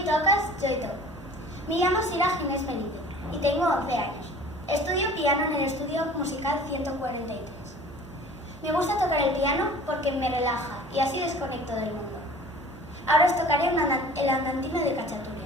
y tocas, yo y toco. Me llamo Sila Ginés Melite y tengo 11 años. Estudio piano en el Estudio Musical 143. Me gusta tocar el piano porque me relaja y así desconecto del mundo. Ahora os tocaré el andantino de Cachatúa.